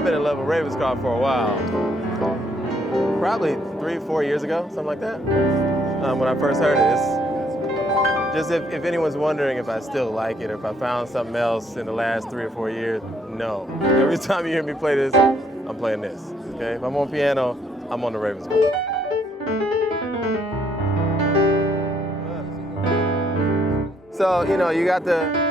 I've been in love with Ravenscroft for a while. Probably 3-4 years ago, something like that, when I first heard it. It's just if anyone's wondering if I still like it or if I found something else in the last 3 or 4 years, no. Every time you hear me play this, I'm playing this, okay? If I'm on piano, I'm on the Ravenscroft. So, you know, you got the...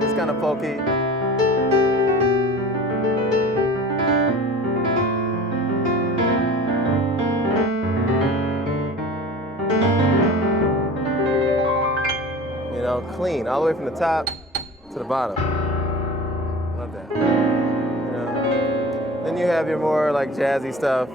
It's kind of folky. You know, clean, all the way from the top to the bottom. Love that. You know? Then you have your more like jazzy stuff.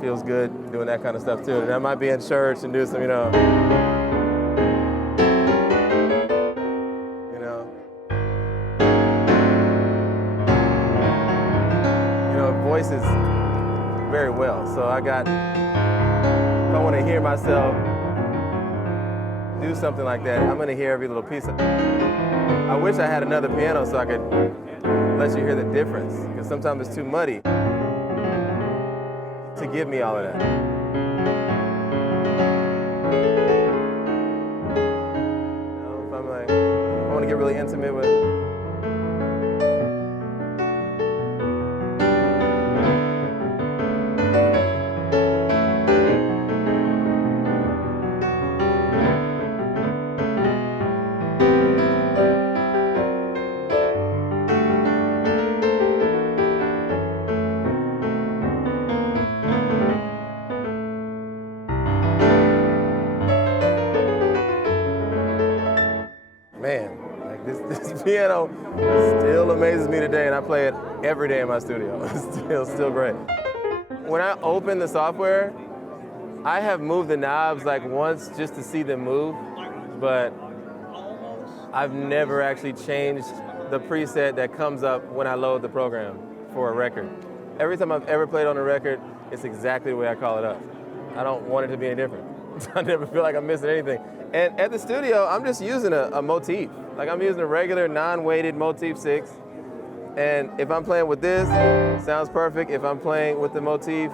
Feels good doing that kind of stuff too. And I might be in church and do some, you know, voices very well. So I got, if I want to hear myself do something like that, I'm going to hear every little piece of it. I wish I had another piano so I could let you hear the difference, because sometimes it's too muddy to give me all of that. You know, if I'm like, I want to get really intimate with it. Man, like this piano still amazes me today, and I play it every day in my studio. It's still great. When I open the software, I have moved the knobs like once just to see them move, but I've never actually changed the preset that comes up when I load the program for a record. Every time I've ever played on a record, it's exactly the way I call it up. I don't want it to be any different. I never feel like I'm missing anything. And at the studio, I'm just using a motif. Like I'm using a regular non-weighted motif 6. And if I'm playing with this, it sounds perfect. If I'm playing with the motif,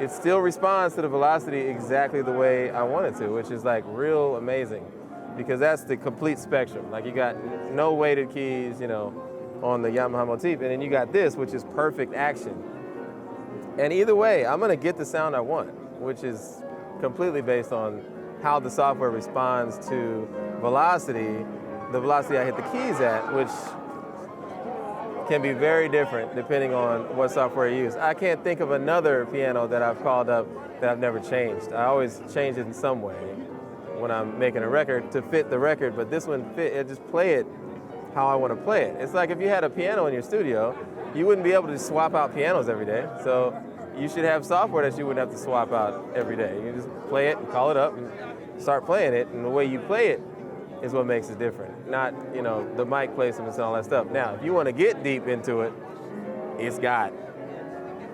it still responds to the velocity exactly the way I want it to, which is like real amazing, because that's the complete spectrum. Like you got no weighted keys, you know, on the Yamaha motif, and then you got this, which is perfect action. And either way, I'm gonna get the sound I want, which is completely based on how the software responds to velocity, the velocity I hit the keys at, which can be very different depending on what software you use. I can't think of another piano that I've called up that I've never changed. I always change it in some way when I'm making a record to fit the record, but this one I just play it how I want to play it. It's like if you had a piano in your studio, you wouldn't be able to swap out pianos every day. So you should have software that you wouldn't have to swap out every day. You just play it and call it up and start playing it, and the way you play it is what makes it different. Not, you know, the mic placements and all that stuff. Now, if you want to get deep into it, it's got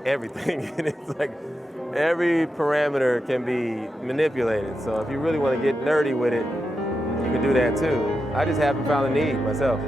everything. And it's like every parameter can be manipulated. So if you really want to get nerdy with it, you can do that too. I just haven't found the need myself.